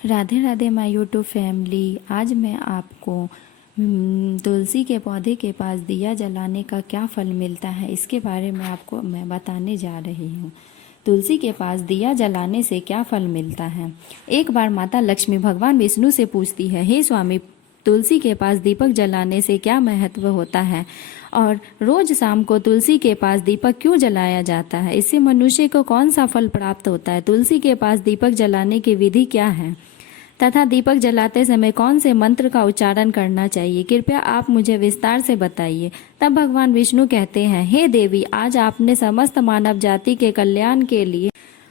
Radhe Radhe my YouTube family. आज मैं आपको तुलसी के पौधे के पास दिया जलाने का क्या फल मिलता है इसके बारे में आपको मैं बताने जा रही हूँ। तुलसी के पास दिया जलाने से क्या फल मिलता है। एक बार माता लक्ष्मी भगवान विष्णु से पूछती है, हे स्वामी, तुलसी के पास दीपक जलाने से क्या महत्व होता है और रोज शाम को तुलसी के पास दीपक क्यों जलाया जाता है, इससे मनुष्य को कौन सा फल प्राप्त होता है, तुलसी के पास दीपक जलाने की विधि क्या है तथा दीपक जलाते समय कौन से मंत्र का उच्चारण करना चाहिए, कृपया आप मुझे विस्तार से बताइए। तब भगवान विष्णु कहते हैं, हे देवी, आज आपने समस्त मानव जाति के कल्याण के लिए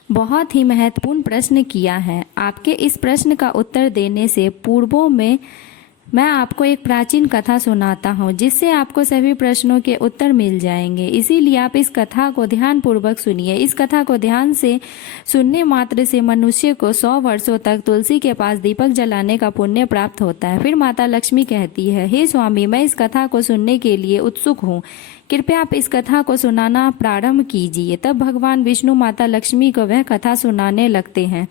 बहुत ही महत्वपूर्ण प्रश्न किया है। आपके इस प्रश्न का उत्तर देने से पूर्वों में मैं आपको एक प्राचीन कथा सुनाता हूँ जिससे आपको सभी प्रश्नों के उत्तर मिल जाएंगे। इसीलिए आप इस कथा को ध्यान पूर्वक सुनिए। इस कथा को ध्यान से सुनने मात्र से मनुष्य को 100 वर्षों तक तुलसी के पास दीपक जलाने का पुण्य प्राप्त होता है। फिर माता लक्ष्मी कहती है, हे स्वामी, मैं इस कथा को सुनने के लिए उत्सुक हूँ, कृपया आप इस कथा को सुनाना प्रारंभ कीजिए। तब भगवान विष्णु माता लक्ष्मी को वह कथा सुनाने लगते हैं।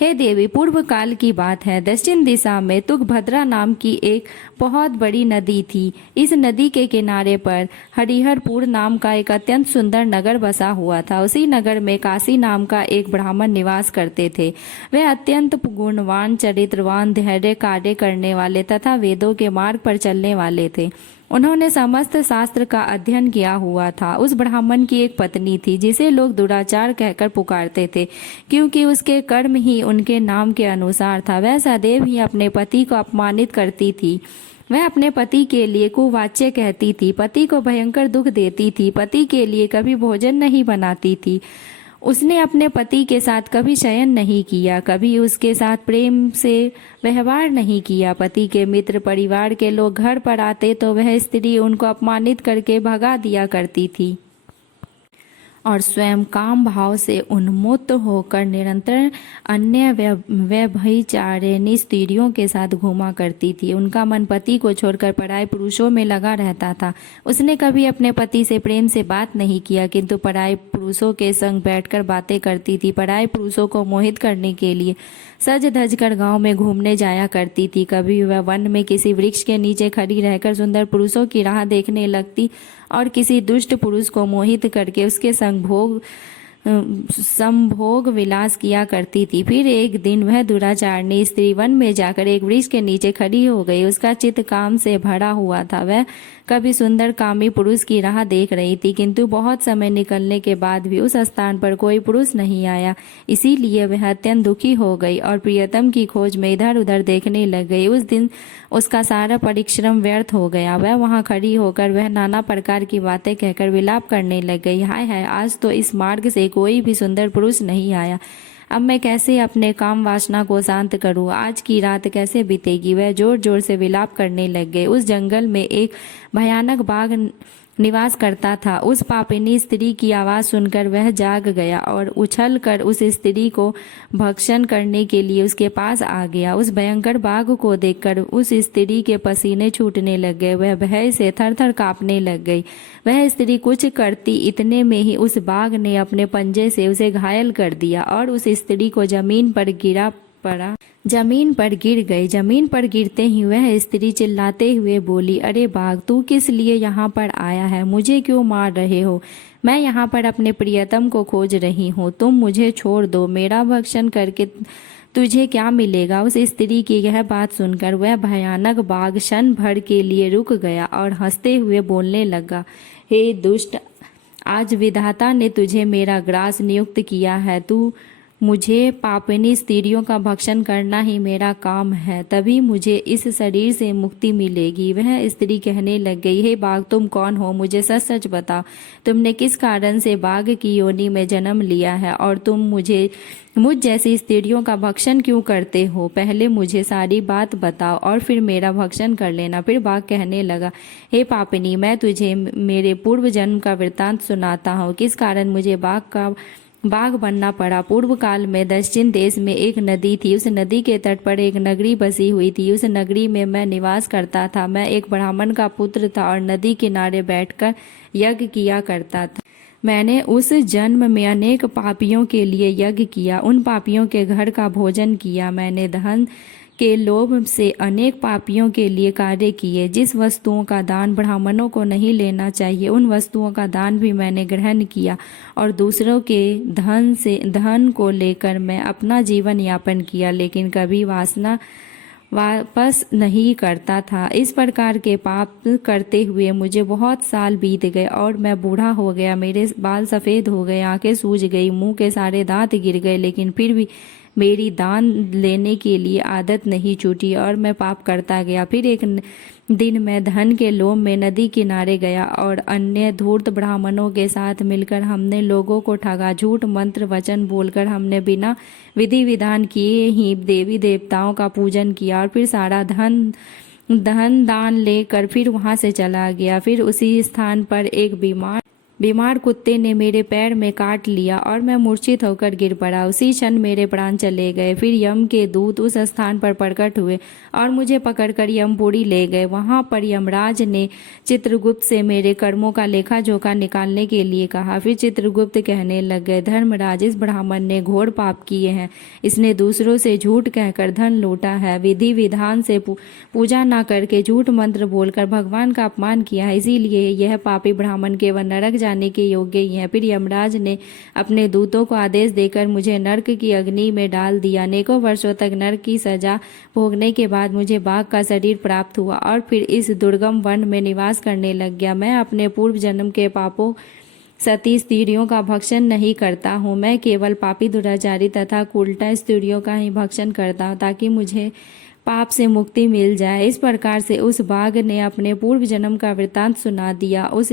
हे देवी, पूर्व काल की बात है। दक्षिण दिशा में तुंगभद्रा नाम की एक बहुत बड़ी नदी थी। इस नदी के किनारे पर हरिहरपुर नाम का एक अत्यंत सुंदर नगर बसा हुआ था। उसी नगर में काशी नाम का एक ब्राह्मण निवास करते थे। वे अत्यंत गुणवान, चरित्रवान, धैर्य कार्य करने वाले तथा वेदों के मार्ग पर चलने वाले थे। उन्होंने समस्त शास्त्र का अध्ययन किया हुआ था। उस ब्राह्मण की एक पत्नी थी जिसे लोग दुराचार कहकर पुकारते थे, क्योंकि उसके कर्म ही उनके नाम के अनुसार था। वह सदैव ही अपने पति को अपमानित करती थी। वह अपने पति के लिए कुवाच्य कहती थी, पति को भयंकर दुख देती थी, पति के लिए कभी भोजन नहीं बनाती थी। उसने अपने पति के साथ कभी शयन नहीं किया, कभी उसके साथ प्रेम से व्यवहार नहीं किया। पति के मित्र, परिवार के लोग घर पर आते तो वह स्त्री उनको अपमानित करके भगा दिया करती थी और स्वयं काम भाव से उन्मत्त होकर निरंतर अन्य व्यभिचारिणी स्त्रियों के साथ घूमा करती थी। उनका मन पति को छोड़कर पराये पुरुषों में लगा रहता था। उसने कभी अपने पति से प्रेम से बात नहीं किया, किंतु पराये पुरुषों के संग बैठकर बातें करती थी। पराये पुरुषों को मोहित करने के लिए सज धज कर गाँव में घूमने जाया करती थी। कभी वह वन में किसी वृक्ष के नीचे खड़ी रहकर सुंदर पुरुषों की राह देखने लगती और किसी दुष्ट पुरुष को मोहित करके उसके संग संभोग विलास किया करती थी। फिर एक दिन वह दुराचारणी स्त्री वन में जाकर एक वृक्ष के नीचे खड़ी हो गई। उसका चित्त काम से भरा हुआ था। वह कभी सुंदर कामी पुरुष की राह देख रही थी, किंतु बहुत समय निकलने के बाद भी उस स्थान पर कोई पुरुष नहीं आया। इसीलिए वह अत्यंत दुखी हो गई और प्रियतम की खोज में इधर उधर देखने लग गई। उस दिन उसका सारा परिश्रम व्यर्थ हो गया। वह वहां खड़ी होकर वह नाना प्रकार की बातें कहकर विलाप करने लग गई। हाय हाय, आज तो इस मार्ग से कोई भी सुंदर पुरुष नहीं आया। अब मैं कैसे अपने काम वासना को शांत करूं? आज की रात कैसे बीतेगी? वह जोर जोर से विलाप करने लग गए। उस जंगल में एक भयानक बाघ निवास करता था। उस पापिनी स्त्री की आवाज सुनकर वह जाग गया और उछल कर उस स्त्री को भक्षण करने के लिए उसके पास आ गया। उस भयंकर बाघ को देखकर उस स्त्री के पसीने छूटने लग गए। वह भय से थर थर कांपने लग गई। वह स्त्री कुछ करती इतने में ही उस बाघ ने अपने पंजे से उसे घायल कर दिया और उस स्त्री को जमीन पर गिर गई। जमीन पर गिरते ही वह स्त्री चिल्लाते हुए बोली, अरे बाघ, तू किस लिए यहाँ पर आया है? मुझे क्यों मार रहे हो? मैं यहाँ पर अपने प्रियतम को खोज रही हूँ। तुम मुझे छोड़ दो। मेरा भक्षण करके तुझे क्या मिलेगा? उस स्त्री की यह बात सुनकर वह भयानक बाघ क्षण भर के लिए रुक गया और हंसते हुए बोलने लगा, हे दुष्ट, आज विधाता ने तुझे मेरा ग्रास नियुक्त किया है। तू मुझे पापिनी स्त्रियों का भक्षण करना ही मेरा काम है, तभी मुझे इस शरीर से मुक्ति मिलेगी। वह स्त्री कहने लग गई, हे बाघ, तुम कौन हो? मुझे सच सच बताओ। तुमने किस कारण से बाघ की योनि में जन्म लिया है और तुम मुझ जैसी स्त्रियों का भक्षण क्यों करते हो? पहले मुझे सारी बात बताओ और फिर मेरा भक्षण कर लेना। फिर बाघ कहने लगा, हे पापिनी, मैं तुझे मेरे पूर्व जन्म का वृत्तांत सुनाता हूँ, किस कारण मुझे बाघ बनना पड़ा। पूर्व काल में दक्षिण देश में एक नदी थी। उस नदी के तट पर एक नगरी बसी हुई थी। उस नगरी में मैं निवास करता था। मैं एक ब्राह्मण का पुत्र था और नदी किनारे बैठकर यज्ञ किया करता था। मैंने उस जन्म में अनेक पापियों के लिए यज्ञ किया, उन पापियों के घर का भोजन किया। मैंने धन के लोभ से अनेक पापियों के लिए कार्य किए। जिस वस्तुओं का दान ब्राह्मणों को नहीं लेना चाहिए, उन वस्तुओं का दान भी मैंने ग्रहण किया, और दूसरों के धन को लेकर मैं अपना जीवन यापन किया, लेकिन कभी वासना वापस नहीं करता था। इस प्रकार के पाप करते हुए मुझे बहुत साल बीत गए और मैं बूढ़ा हो गया। मेरे बाल सफ़ेद हो गए, आंखें सूज गई, मुंह के सारे दांत गिर गए, लेकिन फिर भी मेरी दान लेने के लिए आदत नहीं छूटी और मैं पाप करता गया। फिर एक दिन मैं धन के लोभ में नदी किनारे गया और अन्य धूर्त ब्राह्मणों के साथ मिलकर हमने लोगों को ठगा। झूठ मंत्र वचन बोलकर हमने बिना विधि विधान किए ही देवी देवताओं का पूजन किया और फिर सारा धन दान लेकर फिर वहां से चला गया। फिर उसी स्थान पर एक बीमार कुत्ते ने मेरे पैर में काट लिया और मैं मूर्छित होकर गिर पड़ा। उसी क्षण मेरे प्राण चले गए। फिर यम के दूत उस स्थान पर प्रकट हुए और मुझे पकड़कर यमपुरी ले गए। वहां पर यमराज ने चित्रगुप्त से मेरे कर्मों का लेखा जोखा निकालने के लिए कहा। फिर चित्रगुप्त कहने लग गए, धर्मराज, इस ब्राह्मण ने घोर पाप किए हैं। इसने दूसरों से झूठ कहकर धन लूटा है, विधि विधान से पूजा न करके झूठ मंत्र बोलकर भगवान का अपमान किया है, इसीलिए यह पापी ब्राह्मण केवल नरक जाने के योग्य ही है। फिर यमराज ने अपने दूतों को आदेश देकर मुझे नरक की अग्नि में डाल दिया। अनेकों वर्षों तक नरक की सजा भोगने के बाद मुझे बाघ का शरीर प्राप्त हुआ और फिर इस दुर्गम वन में निवास करने लग गया। मैं अपने पूर्व जन्म के पापों सती स्त्रियों का भक्षण नहीं करता हूँ। मैं केवल पापी दुराचारी तथा कुलटा स्त्रियों का ही भक्षण करता हूँ ताकि मुझे पाप से मुक्ति मिल जाए। इस प्रकार से उस बाघ ने अपने पूर्व जन्म का वृतांत सुना दिया। उस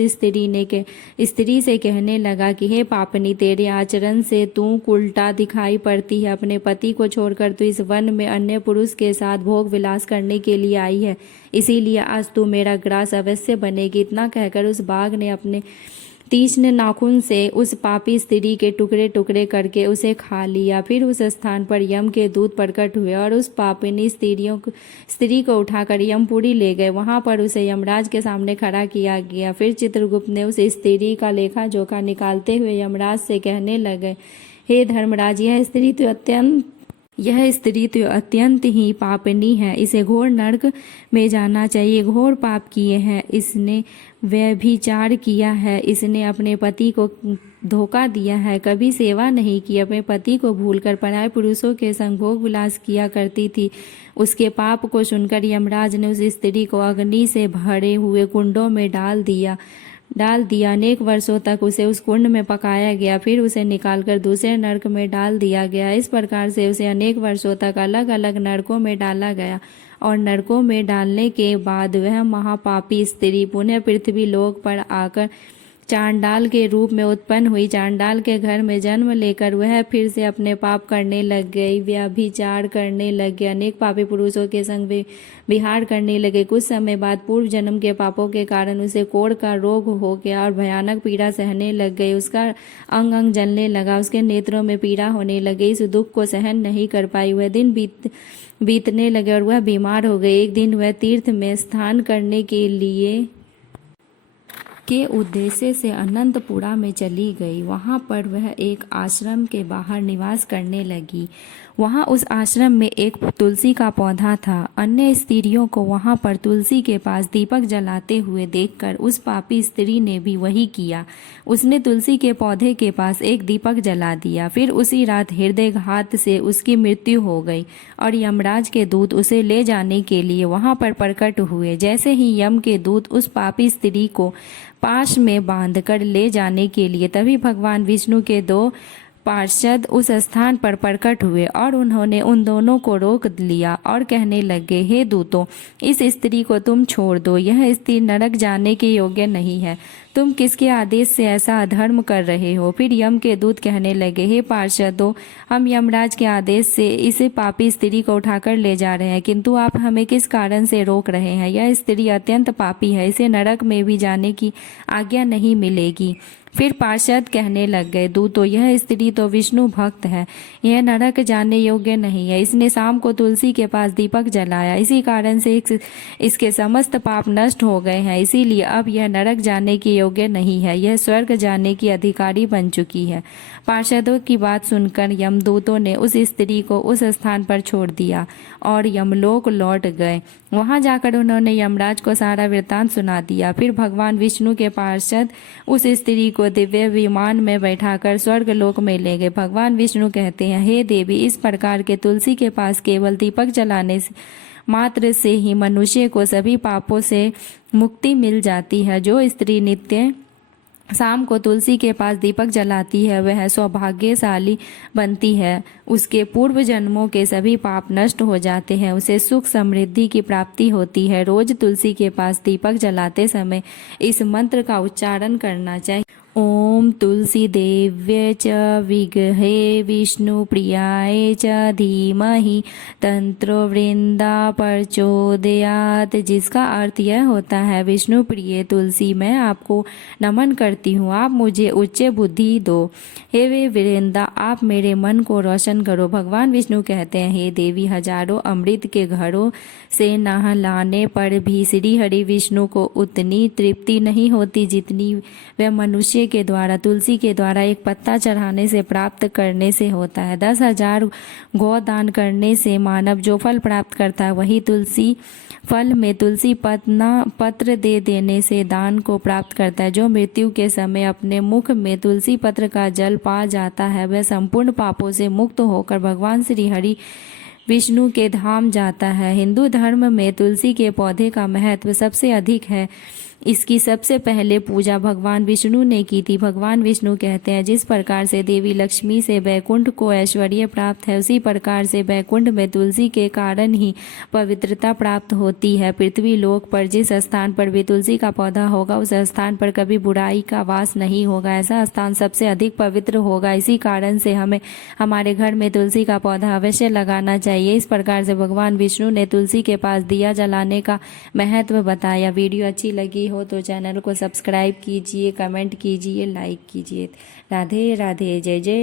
स्त्री से कहने लगा कि हे पापनी, तेरे आचरण से तू उल्टा दिखाई पड़ती है। अपने पति को छोड़कर तू इस वन में अन्य पुरुष के साथ भोग विलास करने के लिए आई है, इसीलिए आज तू मेरा ग्रास अवश्य बनेगी। इतना कहकर उस बाघ ने अपने तीक्ष्ण नाखून से उस पापी स्त्री के टुकड़े टुकड़े करके उसे खा लिया। फिर उस स्थान पर यम के दूत प्रकट हुए और उस पापिनी स्त्री को उठाकर यमपुरी ले गए। वहां पर उसे यमराज के सामने खड़ा किया गया। फिर चित्रगुप्त ने उस स्त्री का लेखा जोखा निकालते हुए यमराज से कहने लगे, हे धर्मराज, यह स्त्री तो अत्यंत ही पापनी है। इसे घोर नरक में जाना चाहिए। घोर पाप किए हैं, इसने व्यभिचार किया है, इसने अपने पति को धोखा दिया है, कभी सेवा नहीं की, अपने पति को भूलकर पराये पुरुषों के संग भोग विलास किया करती थी। उसके पाप को सुनकर यमराज ने उस स्त्री को अग्नि से भरे हुए कुंडों में डाल दिया। अनेक वर्षों तक उसे उस कुंड में पकाया गया। फिर उसे निकालकर दूसरे नरक में डाल दिया गया। इस प्रकार से उसे अनेक वर्षों तक अलग अलग नरकों में डाला गया और नरकों में डालने के बाद वह महापापी स्त्री पुनः पृथ्वी लोक पर आकर चांडाल के रूप में उत्पन्न हुई। चांडाल के घर में जन्म लेकर वह फिर से अपने पाप करने लग गई, व्यभिचार करने लग गई, अनेक पापी पुरुषों के संग विहार करने लगे। कुछ समय बाद पूर्व जन्म के पापों के कारण उसे कोढ़ का रोग हो गया और भयानक पीड़ा सहने लग गई। उसका अंग अंग जलने लगा, उसके नेत्रों में पीड़ा होने लगी। इस दुख को सहन नहीं कर पाई, वह दिन बीतने लगे और वह बीमार हो गई। एक दिन वह तीर्थ में स्नान करने के उद्देश्य से अनंतपुरा में चली गई। वहां पर वह एक आश्रम के बाहर निवास करने लगी। वहां उस आश्रम में एक तुलसी का पौधा था। अन्य स्त्रियों को वहां पर तुलसी के पास दीपक जलाते हुए देखकर उस पापी स्त्री ने भी वही किया। उसने तुलसी के पौधे के पास एक दीपक जला दिया। फिर उसी रात हृदयघात से उसकी मृत्यु हो गई और यमराज के दूत उसे ले जाने के लिए वहां पर प्रकट हुए। जैसे ही यम के दूत उस पापी स्त्री को पाश में बांधकर ले जाने के लिए, तभी भगवान विष्णु के दो पार्षद उस स्थान पर प्रकट हुए और उन्होंने उन दोनों को रोक लिया और कहने लगे, हे दूतों, इस स्त्री को तुम छोड़ दो। यह स्त्री नरक जाने के योग्य नहीं है। तुम किसके आदेश से ऐसा अधर्म कर रहे हो? फिर यम के दूत कहने लगे, हे पार्षदों, हम यमराज के आदेश से इस पापी स्त्री को उठाकर ले जा रहे हैं, किंतु आप हमें किस कारण से रोक रहे हैं? यह स्त्री अत्यंत पापी है, इसे नरक में भी जाने की आज्ञा नहीं मिलेगी। फिर पार्षद कहने लग गए, दूतो यह स्त्री तो विष्णु भक्त है, यह नरक जाने योग्य नहीं है। इसने शाम को तुलसी के पास दीपक जलाया, इसी कारण से इसके समस्त पाप नष्ट हो गए हैं, इसीलिए अब यह नरक जाने के योग्य नहीं है, यह स्वर्ग जाने की अधिकारी बन चुकी है। पार्षदों की बात सुनकर यमदूतों ने उस स्त्री को उस स्थान पर छोड़ दिया और यमलोक लौट गए। वहां जाकर उन्होंने यमराज को सारा वृत्तांत सुना दिया। फिर भगवान विष्णु के पार्षद उस स्त्री को दिव्य विमान में बैठाकर स्वर्ग लोक में ले गए। भगवान विष्णु कहते हैं, हे देवी, इस प्रकार के तुलसी के पास केवल दीपक जलाने से मात्र से ही मनुष्य को सभी पापों से मुक्ति मिल जाती है। जो स्त्री नित्य शाम को तुलसी के पास दीपक जलाती है वह सौभाग्यशाली बनती है, उसके पूर्व जन्मों के सभी पाप नष्ट हो जाते हैं, उसे सुख समृद्धि की प्राप्ति होती है। रोज तुलसी के पास दीपक जलाते समय इस मंत्र का उच्चारण करना चाहिए। ओम तुलसी देव्य च विग्रहे विष्णु प्रियाय च धीमहि तंत्रो वृंदा प्रचोदयात्, जिसका अर्थ यह होता है, विष्णु प्रिय तुलसी, मैं आपको नमन करती हूँ, आप मुझे उच्च बुद्धि दो। हे वे वृंदा, आप मेरे मन को रोशन करो। भगवान विष्णु कहते हैं, हे देवी, हजारों अमृत के घड़ों से नहलाने पर भी श्री हरि विष्णु को उतनी तृप्ति नहीं होती जितनी वह मनुष्य के द्वारा तुलसी के द्वारा एक पत्ता चढ़ाने से प्राप्त करने से होता है। 10,000 गोदान करने से मानव जो फल प्राप्त करता है वही तुलसी फल में तुलसी पत्र दे देने से दान को प्राप्त करता है। जो मृत्यु के समय अपने मुख में तुलसी पत्र का जल पा जाता है वह संपूर्ण पापों से मुक्त होकर भगवान श्री हरि विष्णु के धाम जाता है। हिंदू धर्म में तुलसी के पौधे का महत्व सबसे अधिक है। इसकी सबसे पहले पूजा भगवान विष्णु ने की थी। भगवान विष्णु कहते हैं, जिस प्रकार से देवी लक्ष्मी से वैकुंठ को ऐश्वर्य प्राप्त है, उसी प्रकार से वैकुंठ में तुलसी के कारण ही पवित्रता प्राप्त होती है। पृथ्वी लोक पर जिस स्थान पर भी तुलसी का पौधा होगा उस स्थान पर कभी बुराई का वास नहीं होगा, ऐसा स्थान सबसे अधिक पवित्र होगा। इसी कारण से हमें हमारे घर में तुलसी का पौधा अवश्य लगाना चाहिए। इस प्रकार से भगवान विष्णु ने तुलसी के पास दिया जलाने का महत्व बताया। वीडियो अच्छी लगी हो तो चैनल को सब्सक्राइब कीजिए, कमेंट कीजिए, लाइक कीजिए। राधे राधे, जय जय।